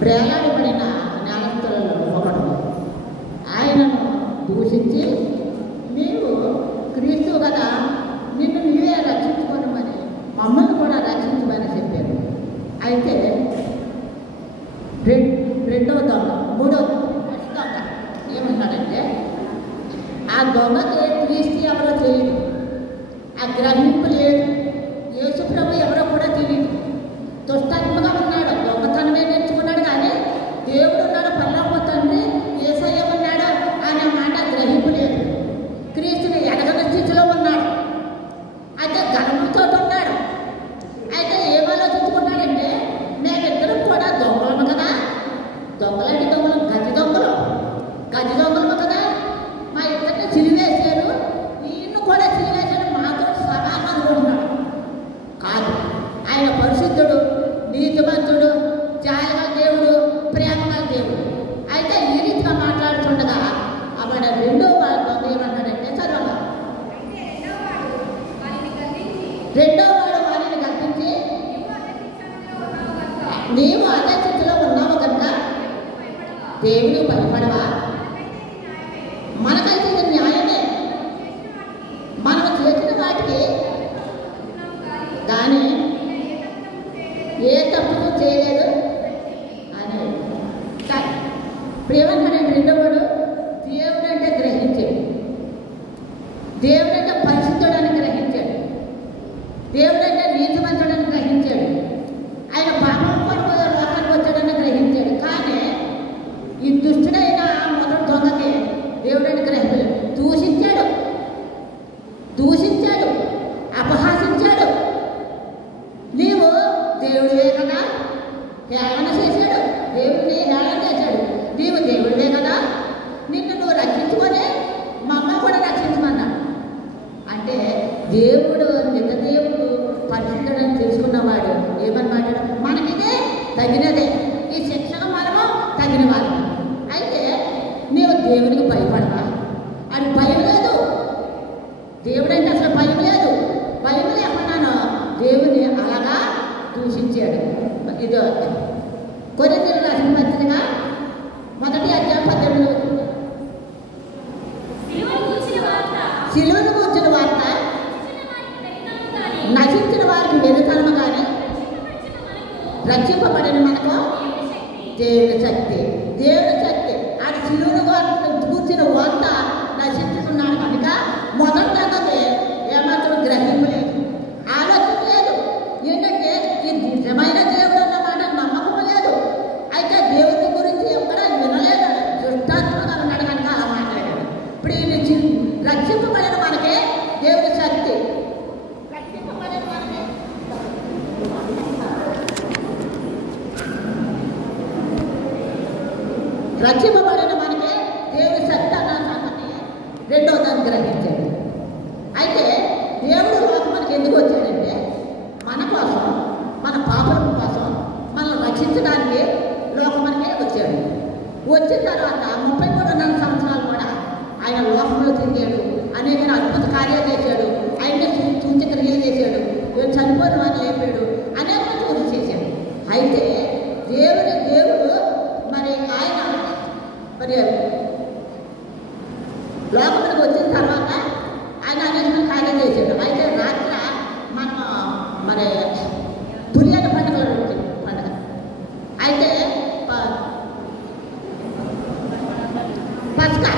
ప్రేలాడబడిన నేరస్తులలో ఒకడు ఆయనను దూషించి, నీవు క్రీస్తు కదా, నిన్ను నీవే రక్షించుకోనమని మమ్మల్ని కూడా రక్షించమని చెప్పారు. అయితే రెండో దొంగ, మూడో దొంగ ఏమన్నాడంటే, ఆ దొంగకి క్రీస్తు ఎవరో తెలియదు, ఆ గ్రహింపు లేదు, యేసు ప్రభు ఎవరో కూడా తెలియదు, దుష్టాత్మగా ఉన్నాడు, దొంగతనమే నేర్చుకున్నాడు. కానీ దేవుడు ఉన్నాడు, పల్లమ్మ తండ్రి యేసయ్య ఉన్నాడు అనే మాట గ్రహింపు లేదు. క్రీస్తుని ఎడగని స్థితిలో ఉన్నాడు, అయితే గర్వంతో ఉన్నాడు. అయితే ఏం ఆలోచించుకున్నాడంటే, మేమిద్దరం కూడా దొంగలము కదా, దొంగలంటే దొంగలు, గది దొంగలము కదా, మా ఇద్దరిని చిరివేశారు, ఈయన్ను కూడా చిరివేశారు, మాతో సమానం అనుకుంటున్నాడు. కాదు, ఆయన పరిశుద్ధుడు, నీతిమంతుడు, జాయగల దేవుడు, ప్రేమగల దేవుడు. అయితే ఈ రీతిగా మాట్లాడుతుండగా అక్కడ రెండో వాడు ఏమన్నాడంటే, చదవగా రెండో వాడు వారిని కల్పించి, నీవు అదే స్థితిలో ఉన్నావు కనుక దేవుడికి భయపడవా? మనకైతే ఇది న్యాయమే, మనం చేసిన వాటికి కానీ ఏ తప్పు చేయలేదు అని. ఇప్పుడు ఏమన్నాడంటే రెండోవాడు, దేవుడు అంటే గ్రహించాడు, దేవుడు అంటే పరిశుద్ధుడని గ్రహించాడు, దేవుడు అంటే నీతిమంతుడని గ్రహించాడు, ఆయన పాపం పడిపోయే లోకానికి వచ్చాడని గ్రహించాడు. కానీ ఈ దుష్టుడైన మొదటి దొంగకి దేవుడని గ్రహించాడు, దూషించాడు, అపహాసించాడు. నీవు దేవుడివే కదా, హేళన చేశాడు, దేవుడిని హేళన చేశాడు. నీవు దేవుడివే కదా, నిన్ను నువ్వు రక్షించుకొని మమ్మల్ని కూడా రక్షించమన్నాడు. అంటే దేవుడు, నిజ దేవుడు పరిశుద్ధుడని తెలుసుకున్నవాడు ఏమని మాట్లాడు, మనకిదే తగినదే, ఈ శిక్షణ మనము తగిన వాళ్ళం. అయితే నీవు దేవునికి భయపడవా? అది భయం లేదు, దేవుడంటే అసలు భయం లేదు. భయం లేకున్నాను దేవుని అలాగా దూషించాడు. ఇదో కొరింథీయులకు రాసిన పత్రిక 1వ అధ్యాయం 18. సిలువను కూర్చిన వార్త నశించిన వారికి వెనుకలము కానీ రక్షింపబడిన మనకు దేవుని శక్తి. అది సిలువను కూర్చిన వార్త నశించుతున్నాడు కనుక మొదటి ఏమాత్రం గ్రహింపు లేదు, ఆలోచన లేదు. ఏంటంటే ఈ నిజమైన దేవుడు అన్నమాట నమ్మకం లేదు. అయితే దేవుడి గురించి ఎక్కడా వినలేదు, దుష్టాత్మగా ఉన్నాడు కనుక అలా మాట్లాడాడు. ఇప్పుడు ఈ రక్షింపబడిన మనకే దేవుడి శక్తి, రక్షింపబడిన మనకే దేవుడి శక్తి అన్న సంగతి రెండో దాన్ని గ్రహించాడు. అయితే దేవుడు లోకం ఎందుకు వచ్చాడంటే, మన కోసం, మన పాపం కోసం, మనల్ని రక్షించడానికి లోకమనికే వచ్చాడు. వచ్చిన తర్వాత 33 సంవత్సరాలు కూడా ఆయన లోకంలో తిరిగాడు, అనేక అద్భుత కార్యాలు చేశాడు, ఆయన సూచక్రియలు చేశాడు, చనిపోయిన వారిని లేపాడు, అనేక పూజలు చేశాడు. అయితే దేవుడు మరి ఆయన మరి లోకంలోకి వచ్చిన తర్వాత ఆయన అనేక కార్యం చేశాడు. అయితే రాత్రి మనం మరి తుల్యాల పండుగ. అయితే పస్కా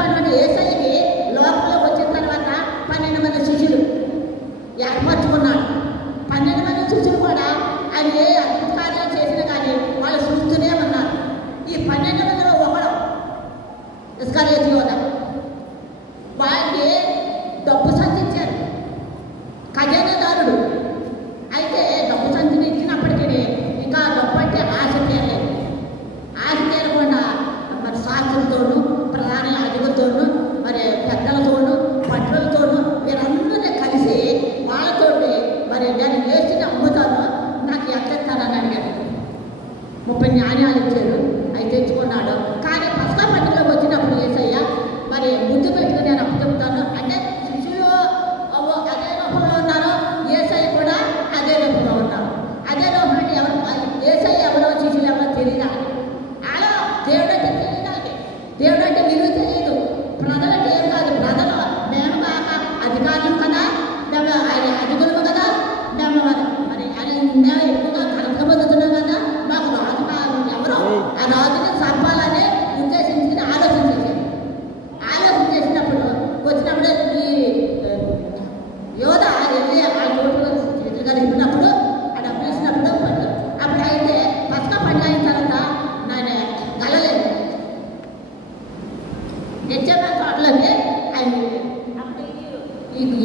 పండుగ యేసయ్యకి లోకంలోకి వచ్చిన తర్వాత 12 మంది శిష్యులు ఏర్పరచుకున్నాడు. 12 మంది శిష్యులు కూడా ఆయన ఏ అద్భుత కార్యాలు చేసినా కానీ వాళ్ళు చూస్తూనే ఉన్నారు. ఈ 12 మందిలో ఒకడు ఇస్కరియోతు యోధ, వారికి డబ్బు సంధించారు, ఖజానాదారుడు. అయితే డబ్బు సంధిని ఇచ్చినప్పటికీ ఇంకా డబ్బు అంటే ఆశ తీరలేదు. ఆశ తీరకుండా మరి శాస్త్రులతోనూ, ప్రధాన యాజకులతోనూ, మరి పెద్దలతోనూ, భటులతోనూ వీరందరినీ కలిసి వాళ్ళతో మరి నేను వేసిన అమ్ముతాను, నాకు ఎంత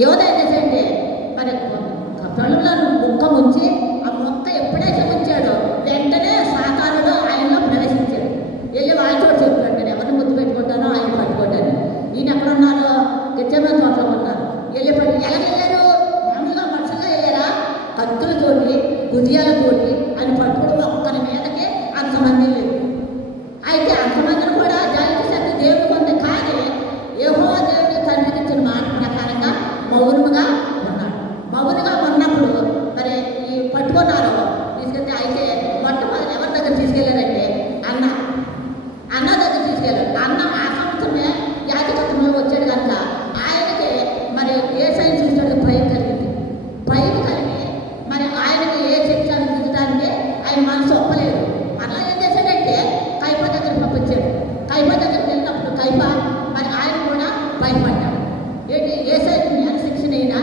యోధ ఏం చేశాడంటే మరి కప్పడంలో ముక్క ముంచి ఆ మొక్క ఎప్పుడైతే ఉంచాడో వెంటనే సాతానుడు ఆయనలో ప్రవేశించాడు. వెళ్ళి వాళ్ళతో చెప్పాడు, నేను ఎవరిని ముద్దు పెట్టుకుంటానో ఆయన పట్టుకుంటాను. ఈయన ఎక్కడ ఉన్నారో గెచ్చమని తోటలో ఉన్నారు. ఎలా వెళ్ళారు? మామూలుగా మనుషులుగా వెళ్ళారా? కత్తులతోటి గుదియాలతోటి ఆయన పట్టుకుని ఒక్కరి మీదకి అంతమంది లేదు. అయితే అంతమందిని కూడా జాగ్రత్త చేస్తే దేవుడు ఉంది. కానీ యెహోవా దేవుడు తండ్రికి ఇచ్చిన మాట ప్రకారంగా మౌనముగా ఉన్నాడు. మౌనంగా ఉన్నప్పుడు మరి ఈ పట్టుకున్నారు తీసుకెళ్తే, అయితే మొట్టమొదటి ఎవరి దగ్గర తీసుకెళ్లారంటే అన్న దగ్గర తీసుకెళ్ళారు. అన్న ఆ సంవత్సరమే యాజకత్వంలో వచ్చాడు కనుక ఆయనకి మరి ఏ సైన్స్ చూస్తాడు భయం కలిగింది. భయం కలిగి మరి ఆయనకి ఏ శిక్ష విధించడానికి ఆయన మనసు ఒప్పలేదు. అలా ఏం చేశాడంటే కైప దగ్గర పంపించాడు. కైప దగ్గరికి వెళ్ళినప్పుడు కైప మరి ఆయన కూడా భయపడ్డాడు. ఏంటి ఏ సైన్స్ నేను శిక్షణ అయినా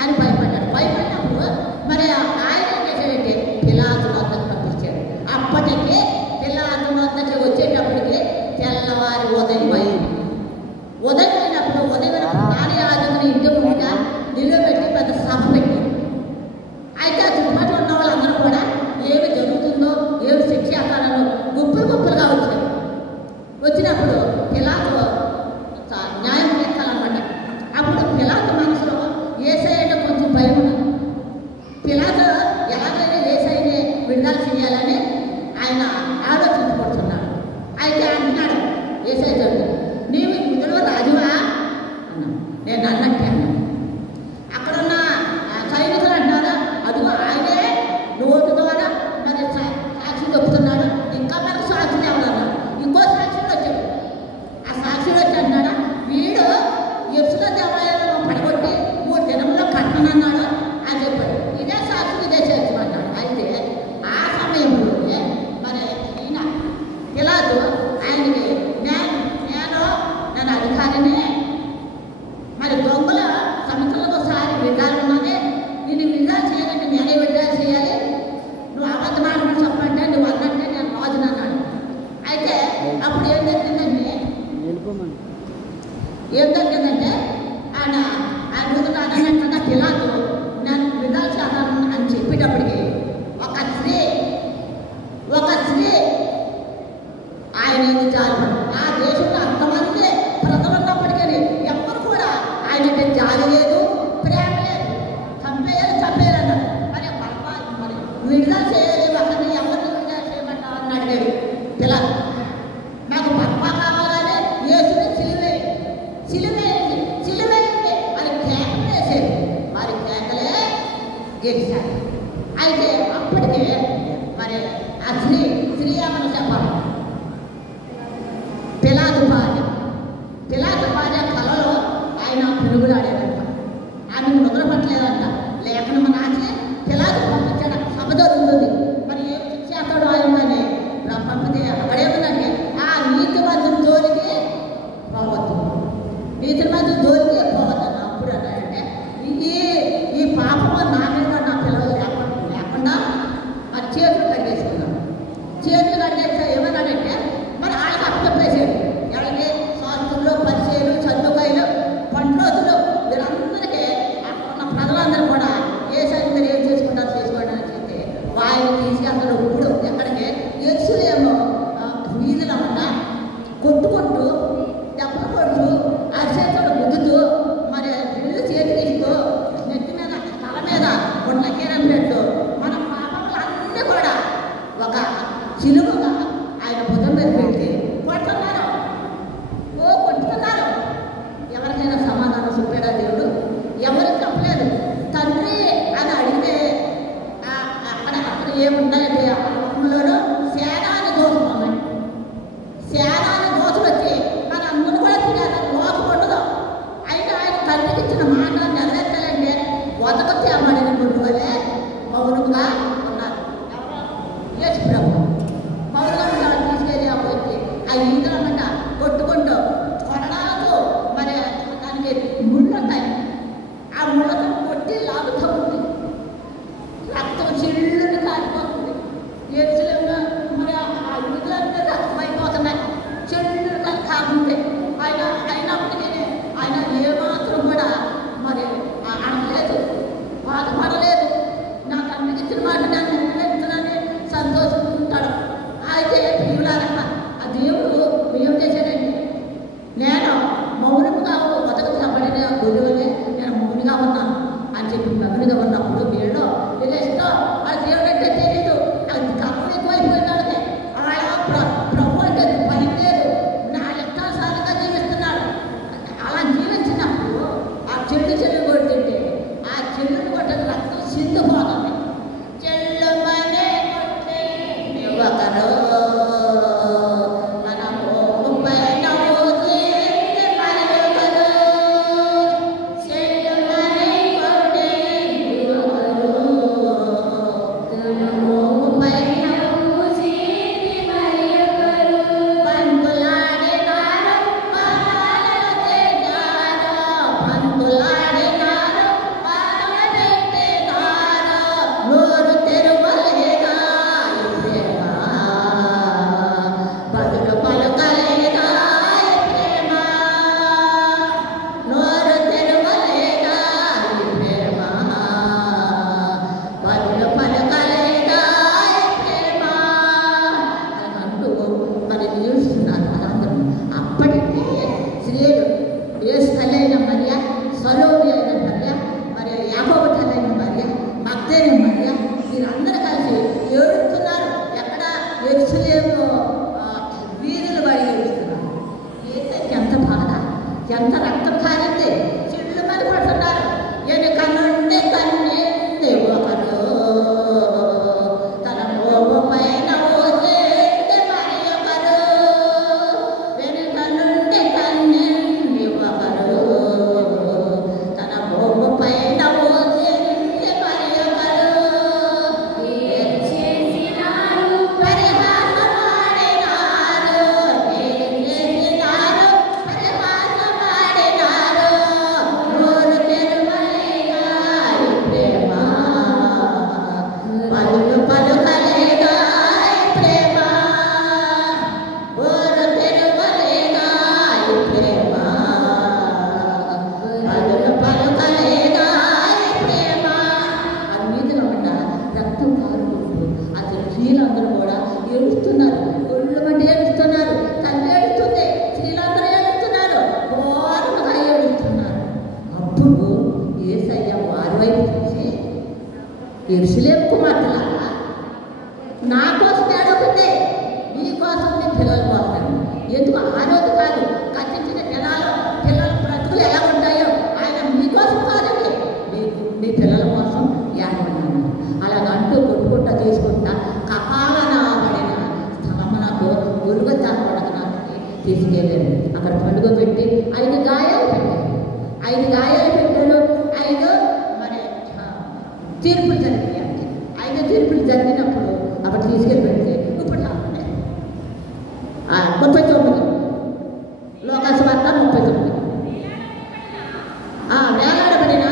అని భయపడ్డాడు. భయపడినప్పుడు మరి ఆయన ఏం చేశాడంటే పిలాతు వద్దకు పంపించాడు. అప్పటికే పిలాతు వద్దకి వచ్చేటప్పటికి తెల్లవారి ఉదయం అయింది. ఉదయం అయినప్పుడు నాని యాజకుని ఇంటి ముందుగా నిలబెట్టి పెద్ద సభ పెట్టారు. అయితే ఆ చుట్టుపక్కల ఉన్న వాళ్ళందరూ కూడా ఏమి జరుగుతుందో ఏమి శిక్షాకాలంలో గుప్పులుగా వచ్చారు. వచ్చినప్పుడు పిలాతు న్యాయం చేస్తారన్నమాట. అప్పుడు పిలాతు మనసులో యేసయ్య కొంచెం భయం ఉన్నది. పిలాతు ఎలాగైనా యేసయ్యని విడుదల చేయాలని ఆయన ఆలోచించుకుంటున్నాడు. అయితే అంటున్నాడు యేసయ్యతో, నీవు ఇందులో రాజువా అన్నాడు. నేను అన్నట్టే అన్నాను. అక్కడున్న సైనికులు అంటారా, అదిగో ఆయనే నోటు ద్వారా మరి సాక్షి చెప్తున్నాడు. ఇంకా మనకు సాక్షులు ఎవరన్నాడు. ఇంకో సాక్షుడు వచ్చాడు. ఆ సాక్షుడు వచ్చి అంటున్నాడా, వీడు ఎరుసల దేవాలయంలో పడగొట్టి 3 దినంలో కట్టనన్నాడు అని చెప్పాడు. ఇదే సాక్షి ఇదే చేస్తామన్నాడు. అయితే ఆ సమయంలోనే మరి ఈయన పిలాతు ఆయనకి నేను అధికారిని, మరి దొంగల సంవత్సరంలో ఒకసారి విడుదల ఉన్నది, నేను విడుదల చేయాలంటే నేనే విడుదల చేయాలి, నువ్వు అబద్ధం ఆడమని చెప్పంటే నువ్వు అన్నట్టే నేను రాజుని అన్నాడు. అయితే అప్పుడు ఏం జరిగిందంటే ఆయన ముందు అన్నట్టుగా పిలాతు నేను విడుదల చేస్తాను అని చెప్పేటప్పటికి ఒక స్త్రీ ఆయన ఏది జాలి. ఆ దేశంలో అంతమంది ప్రజలు ఉన్నప్పటికీ ఎవ్వరు కూడా ఆయనకి జాలి లేదు, ప్రేమ లేదు. చంపేయాలన్నారు. మరి విడుదల చేయాలి, ఒకరిని ఎవరిని విడుదల చేయమంటావు అని అడిగాడు పిలాతు. నాకు పప్ప కావాలని యేసుని సిలువేయండి అని కేకలు వేసేది. వారి కేకలే గెలిచారు. అయితే అప్పటికే మరి ఆ స్త్రీ ఏమని చెప్పాలి, పిలాతు భార్య కలలో ఆయన పిరుగులాడాడంట. ఆమెను నిద్రపట్టలేదంట. లేఖనం రాసి పిలాతు పంపించాడు. సభ జరుగుతుంది. మరి ఏం శిక్షేస్తాడు ఆయనని పంపితే అక్కడేముందంటే ఆ నీతిమంతుని జోలికి పోవద్దు అప్పుడు అన్నాడంటే ఈ పాపము నా మీద నా పిల్లలు లేకుండా మరి చేతులు కడిగేస్తా ఏమన్నాడంటే మరి వాళ్ళకి అప్పచెప్పేసాడు. ఎవరికి శాస్త్రులు, పరిచయాలు, చదువుకాయలు, పండ్రోతులు వీరందరికీ అక్కడ ప్రజలందరూ కూడా ఏ సైతం ఏం చేసుకోవడం అని చెప్తే వాయిని తీసుకెళ్తారు. ఇప్పుడు ఎక్కడికి ఎరుసలేము వీధిలో ఉన్న కొట్టుకుంటూ దెబ్బలు కొడుతూ అరిచేతులు గుద్దుతూ మరి ఇల్లు చేతికి ఇస్తూ నెత్తి మీద తల మీద గుండ్ల కీరం పెట్టు మన పాపములన్నీ కూడా ఒక చిలువగా ఆయన భుజం మీద పెట్టి కొడుతున్నారు. ఎవరికైనా సమాధానం చెప్పాడా దేవుడు? ఎవరికి చెప్పలేదు. తండ్రి అని అడిగితే అక్కడ ఏమున్నాయంటే ఆ లోకంలోనూ సేనాని దోషం ఉన్నాయి. సేనాని దోషం వచ్చి మన అందరూ కూడా తినేది లోకం ఉండదు. అయితే ఆయన తండ్రికి ఇచ్చిన మాట నెరవేర్చాలంటే బతకతే అమ్మడిన గుడ్డు వల్లే మౌనముగా ఉన్నారు. యేసు ప్రభు మౌనంగా తీసుకెళ్ళి ఆ వచ్చి ఆ ఈదలు అన్నమాట కొట్టుకుంటూ కొరడాలతో మరి దానికి ముళ్ళు ఉంటాయి. ఆ ముళ్ళతో కొట్టి లాగుతూ ఉంది. రక్తం చిల్లుని కారిపోతుంది. ఎరుసలేములో మరి ఆ ఈదులన్నీ రక్తమైపోతున్నాయి. చెల్లు కాకుంటే ఆయన అయినప్పటికీ ఆయన ఏమాత్రం కూడా మరి యెరూషలేము కుమార్తెలారా, నా కోసం ఏడవకండి, మీకోసం మీ పిల్లల కోసం. ఎందుకు ఆ రోజు కాదు, కట్టించిన పిల్లల బ్రతుకులు ఎలా ఉంటాయో ఆయన మీకోసం కాదండి, మీ పిల్లల కోసం ఏడవన్నాను. అలాగంటూ కొట్టుకుంటా తీసుకుంటా కపాలనాబడిన స్థలమునకు గురుగు తప్పడానికి తీసుకెళ్ళాడు. అక్కడ పండుగ పెట్టి 5 గాయాలు పెట్టారు. 5 గాయాలు పెట్టారు. 5 మరి తీర్పులు జరిగాయి. 5 తీర్పులు జరిగినప్పుడు అక్కడ తీసుకెళ్ళి పెడితే ఇప్పుడు 39 లోకాసు వార్త 39 వేలాడబడిన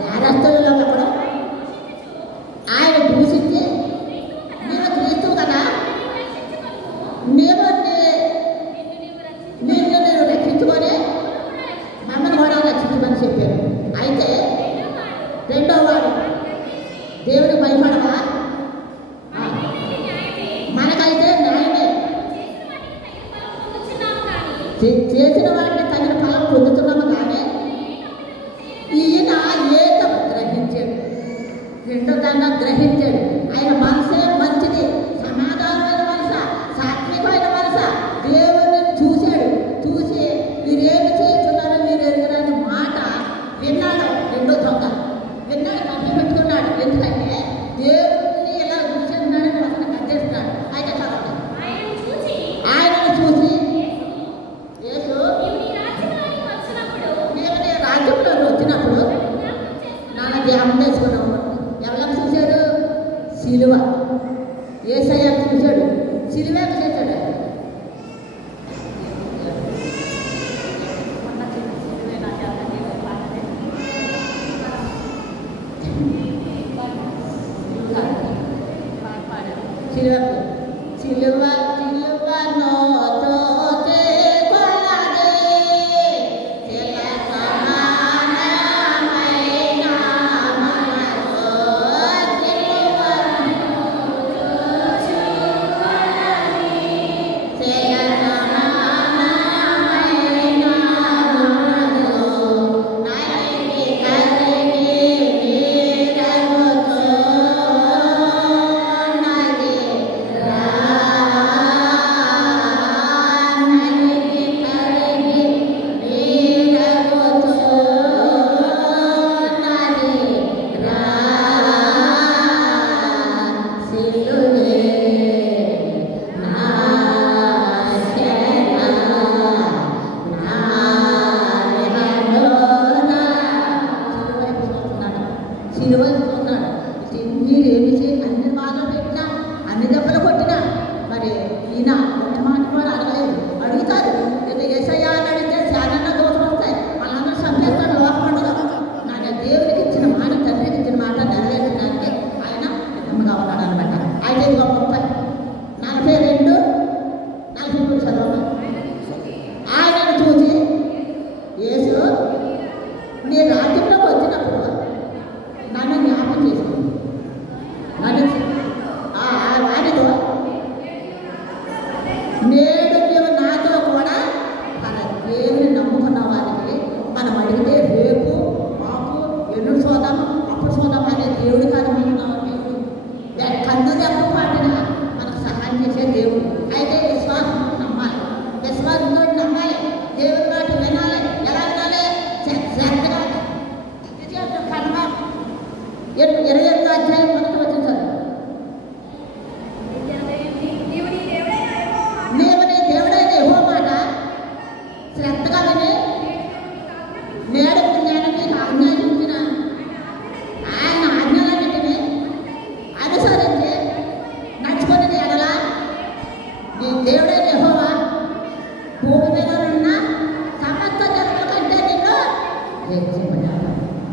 నేరస్తులలో ఒకడు ఆయన దూషించి, నేను క్రీస్తువు కదా, నేను రక్షించుకొని మమ్మల్ని కూడా రక్షించమని చెప్పారు. అయితే రెండో వాడు దేవుడికి భయపడవా, మనకైతే న్యాయమే, చేసిన వాటిని తగిన ఫలం పొందుతున్నాము. కానీ ఈయన ఏదో గ్రహించాడు, రెండో దాన్ని గ్రహించాడు. ఆయన మనసే మంచిది, సమాధానమైన మనస, సాత్వికమైన మనస. దేవుడిని చూశాడు, చూసి మీరేమి చేస్తున్నారో మీరు ఎరుగురని మాట విన్నాడు. రెండో దొంగ విన్నాడు, కట్టు పెట్టుకున్నాడు. ఎందుకంటే దేవుడిని ఇలా చూసేస్తున్నాడని అసలు కట్టేస్తున్నాడు. అయితే చదవండి. ఆయనను చూసి యేసు దేవుని రాజ్యంలో వచ్చినప్పుడు నాన్న ధ్యానం చేసుకున్నాము. ఎవరికి చూశాడు? సిలువ. యేసయ్యకు చూశాడు, సిలువకు చేశాడు.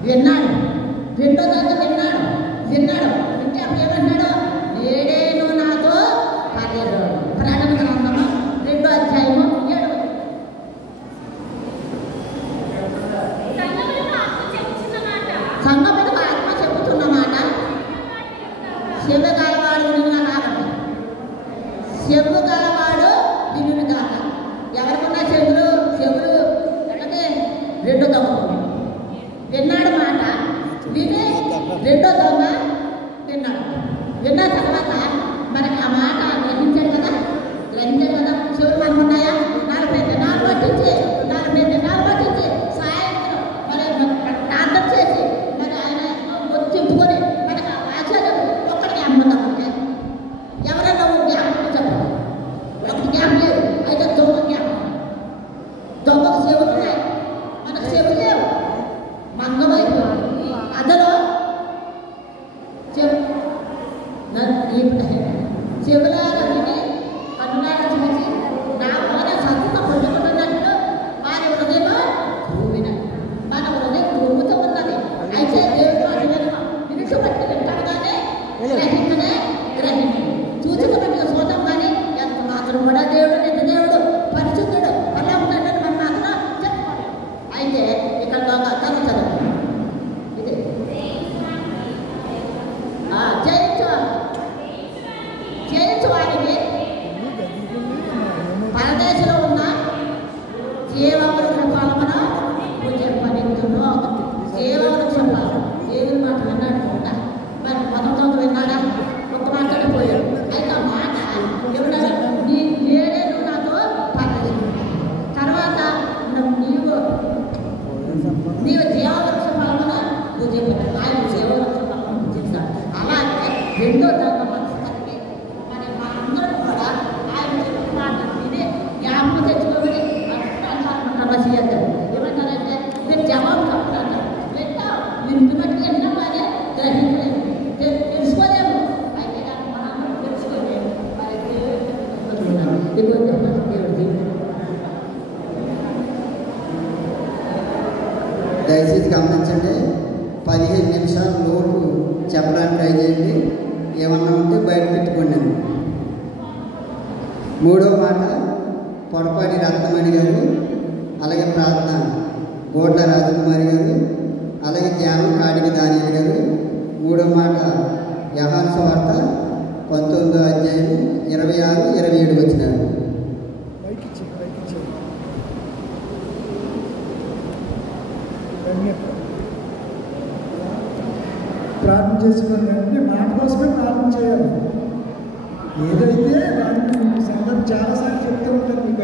విన్నాడు. రెండో దాన్ని విన్నాడు. అంటే అప్పుడు ఏమన్నాడు? నేడేను నాతో కార్యాలు. ప్రకటన గ్రంథము 2వ అధ్యాయము 7. సంగములకు ఆత్మ చెబుతున్న మాట చెవి గలవాడు వినుగా కాదండి. చెవు గలవాడు వినుగా కాక. ఎవరికున్నా చెవులు అలాగే రెండో దొంగ విన్నాడు మాట విని రెండో దొంగ విన్న తర్వాత మరి ఆ మాట గ్రహించాడు కదా, చెవులు మనకు ఉన్నాయా? 40 దినాలు పట్టించి సాయంత్రం మరి ప్రార్థన చేసి మరి ఆయన చెప్పుకొని మనకు ఆచార్యం ఒక్కడికి అమ్ముతాం. ఎవరైనా జ్ఞాపకం చెప్పండి, ఒకటి జ్ఞాపకం లేదు. అయితే దొంగ జ్ఞాపకం, దొంగకు సేవలు ఉన్నాయి, మనకు సేవలు లేవు. మంగమైపు అందులో చెవులారా విని కన్నులారా చూసి నా వలన సత్త పొందుకుంటున్నట్లు వారి హృదయం మన హృదయం భూమితో ఉన్నది. అయితే దేవుడు వినుసు బట్టి వింటాడు కానీ గ్రహించు చూసుకున్నట్టుగా చూద్దాం కానీ ఎంత మాత్రం కూడా దేవుడు నిజ దేవుడు పరిశుద్ధుడు అలా ఉన్నాడని మనం మాత్రం చెప్పుకోలేదు. అయితే ఇక్కడ బాగా చదువు ఇదే జయించు వారికి పరదేశంలో ఉన్న జీవవృక్ష ఫలమున చెప్పనిద్దును. జీవవృక్ష ఫలం దేవుని మాట విన్నాడు కూడా, మరి మొదటి విన్నాడా? ఒక మాట్లాడిపోయాడు. అయితే ఆ మాట ఎవరైనా నేనే నువ్వు నాతో పరదేశం తర్వాత నీవు జీవవృక్ష ఫలమున పూజించాడు. ఆయన జీవవృక్ష ఫలం పూజిస్తాడు. అలాగే రెండో ధర్మ మనసు కలిగి మరి మనందరం కూడా ఆయన చెప్పిన మాట విని జ్ఞాపకం తెచ్చుకోమని అంటారు. ఏమంటారంటే మీరు జవాబు చెప్పాలంటారు. వింటున్నట్టుగా విన్నాం కానీ గ్రహించలేదు, తెలుసుకోలేము. అయితే మనం తెలుసుకోలేము. మరి దయచేసి గమనించండి, 15 నిమిషాల లోపు చెప్పడానికి ట్రై చేయండి. ఏమన్నా ఉంటే బయట పెట్టుకోండి. మూడో మాట పొడపాటి రత్నమణి గారు, అలాగే ప్రార్థన గోడ్ల రాజకుమారి గారు, అలాగే ధ్యానం కాడికి దానియలు గారు. మూడో మాట యోహాను సువార్త 19వ అధ్యాయం 26, 27 వచనాలు. ప్రార్థన చేసుకున్న వెంటనే మాట కోసమే ప్రార్థన చేయాలి. ఏదైతే దానికి సందర్భం చాలాసార్లు చెప్తూ ఉంటారు మీకు.